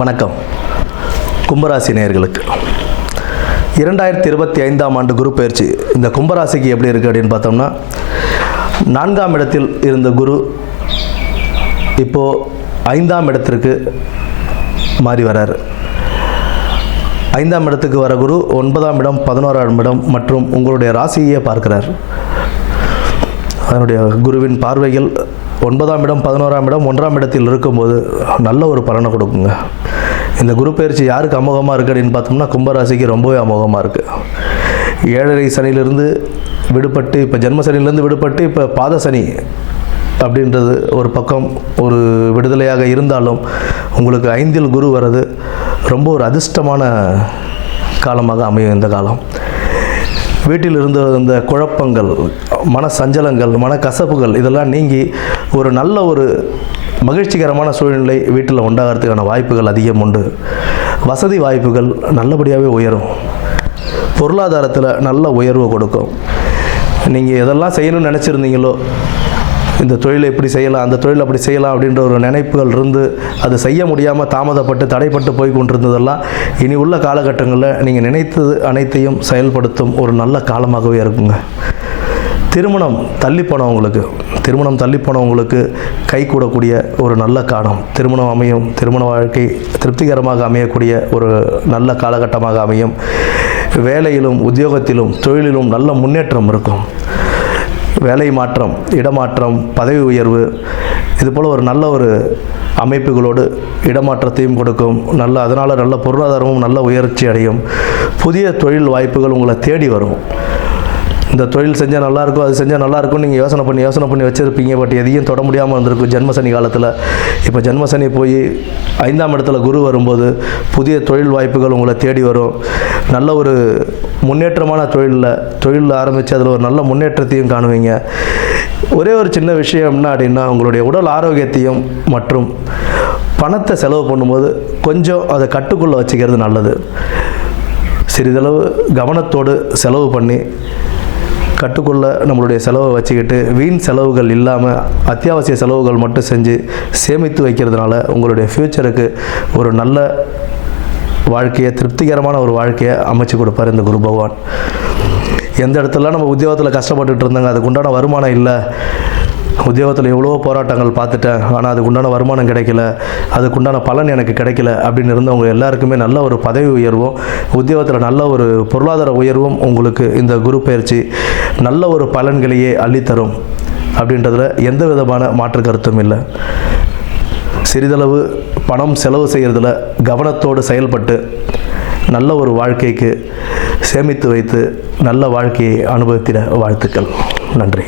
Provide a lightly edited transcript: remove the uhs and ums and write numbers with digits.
வணக்கம். கும்பராசி நேயர்களுக்கு 2025ஆம் ஆண்டு குரு பயிற்சி இந்த கும்பராசிக்கு எப்படி இருக்குது அப்படின்னு பார்த்தோம்னா, 4ஆம் இடத்தில் இருந்த குரு இப்போது 5ஆம் இடத்திற்கு மாறி வரார். 5ஆம் இடத்துக்கு வர குரு 9ஆம் இடம், 11ஆம் இடம் மற்றும் உங்களுடைய ராசியை பார்க்கிறார். அதனுடைய குருவின் பார்வைகள் 9ஆம் இடம், 11ஆம் இடம், 1ஆம் இடத்தில் இருக்கும்போது நல்ல ஒரு பலனை கொடுக்குங்க. இந்த குரு பயிற்சி யாருக்கு அமோகமாக இருக்குது அப்படின்னு பார்த்தோம்னா, கும்பராசிக்கு ரொம்பவே அமோகமாக இருக்குது. 7.5 சனியிலிருந்து விடுபட்டு, இப்போ ஜென்ம சனியிலேருந்து விடுபட்டு இப்போ பாத சனி அப்படின்றது ஒரு பக்கம் ஒரு விடுதலையாக இருந்தாலும், உங்களுக்கு 5இல் குரு வர்றது ரொம்ப ஒரு அதிர்ஷ்டமான காலமாக அமையும். இந்த காலம் வீட்டில் இருந்த இந்த குழப்பங்கள், மன சஞ்சலங்கள், மன கசப்புகள் இதெல்லாம் நீங்கி ஒரு நல்ல ஒரு மகிழ்ச்சிகரமான சூழ்நிலை வீட்டில் உண்டாகிறதுக்கான வாய்ப்புகள் அதிகம் உண்டு. வசதி வாய்ப்புகள் நல்லபடியாகவே உயரும். பொருளாதாரத்தில் நல்ல உயர்வு கொடுக்கும். நீங்கள் எதெல்லாம் செய்யணும்னு நினச்சிருந்தீங்களோ, இந்த தொழிலை இப்படி செய்யலாம், அந்த தொழில் அப்படி செய்யலாம் அப்படின்ற ஒரு நினைப்புகள் இருந்து அது செய்ய முடியாமல் தாமதப்பட்டு தடைப்பட்டு போய் கொண்டிருந்ததெல்லாம் இனி உள்ள காலகட்டங்களில் நீங்கள் நினைத்தது அனைத்தையும் செயல்படுத்தும் ஒரு நல்ல காலமாகவே இருக்குங்க. திருமணம் தள்ளி போனவங்களுக்கு கை கூடக்கூடிய ஒரு நல்ல காலம். திருமணம் அமையும். திருமண வாழ்க்கை திருப்திகரமாக அமையக்கூடிய ஒரு நல்ல காலகட்டமாக அமையும். வேலையிலும் உத்தியோகத்திலும் தொழிலிலும் நல்ல முன்னேற்றம் இருக்கும். வேலை மாற்றம், இடமாற்றம், பதவி உயர்வு இதுபோல் ஒரு நல்ல ஒரு அமைப்புகளோடு இடமாற்றத்தையும் கொடுக்கும். அதனால் நல்ல பொருளாதாரமும் நல்ல உயர்ச்சி அடையும். புதிய தொழில் வாய்ப்புகள் உங்களை தேடி வரும். இந்த தொழில் செஞ்சால் நல்லாயிருக்கும், அது செஞ்சால் நல்லாயிருக்கும் நீங்கள் யோசனை பண்ணி வச்சுருப்பீங்க. பட் எதையும் தொட முடியாமல் இருந்திருக்கும் ஜென்மசனி காலத்தில். இப்போ ஜென்மசனி போய் 5ஆம் இடத்துல குரு வரும்போது புதிய தொழில் வாய்ப்புகள் உங்களை தேடி வரும். நல்ல ஒரு முன்னேற்றமான தொழிலில் ஆரம்பித்து அதில் ஒரு நல்ல முன்னேற்றத்தையும் காணுவீங்க. ஒரே ஒரு சின்ன விஷயம் என்ன அப்படின்னா, உங்களுடைய உடல் ஆரோக்கியத்தையும் மற்றும் பணத்தை செலவு பண்ணும்போது கொஞ்சம் அதை கட்டுக்குள்ளே வச்சுக்கிறது நல்லது. சிறிதளவு கவனத்தோடு செலவு பண்ணி கட்டுக்குள்ளே நம்மளுடைய செலவை வச்சுக்கிட்டு வீண் செலவுகள் இல்லாமல் அத்தியாவசிய செலவுகள் மட்டும் செஞ்சு சேமித்து வைக்கிறதுனால உங்களுடைய ஃப்யூச்சருக்கு ஒரு நல்ல வாழ்க்கையை, திருப்திகரமான ஒரு வாழ்க்கையை அமைச்சு கொடுப்பார் இந்த குரு பகவான். எந்த இடத்துல நம்ம உத்தியோகத்தில் கஷ்டப்பட்டுட்டு இருந்தாங்க, அதுக்குண்டான வருமானம் இல்லை, உத்தியோகத்தில் எவ்வளோ போராட்டங்கள் பார்த்துட்டேன், ஆனால் அதுக்குண்டான வருமானம் கிடைக்கல, அதுக்குண்டான பலன் எனக்கு கிடைக்கல அப்படின்னு இருந்தவங்க எல்லாருக்குமே நல்ல ஒரு பதவி உயர்வும், உத்தியோகத்தில் நல்ல ஒரு பொருளாதார உயர்வும் உங்களுக்கு இந்த குரு பயிற்சி நல்ல ஒரு பலன்களையே அள்ளித்தரும் அப்படின்றதுல எந்த விதமான மாற்று கருத்தும் இல்லை. சிறிதளவு பணம் செலவு செய்கிறதுல கவனத்தோடு செயல்பட்டு நல்ல ஒரு வாழ்க்கைக்கு சேமித்து வைத்து நல்ல வாழ்க்கையை அனுபவித்திட வாழ்த்துக்கள். நன்றி.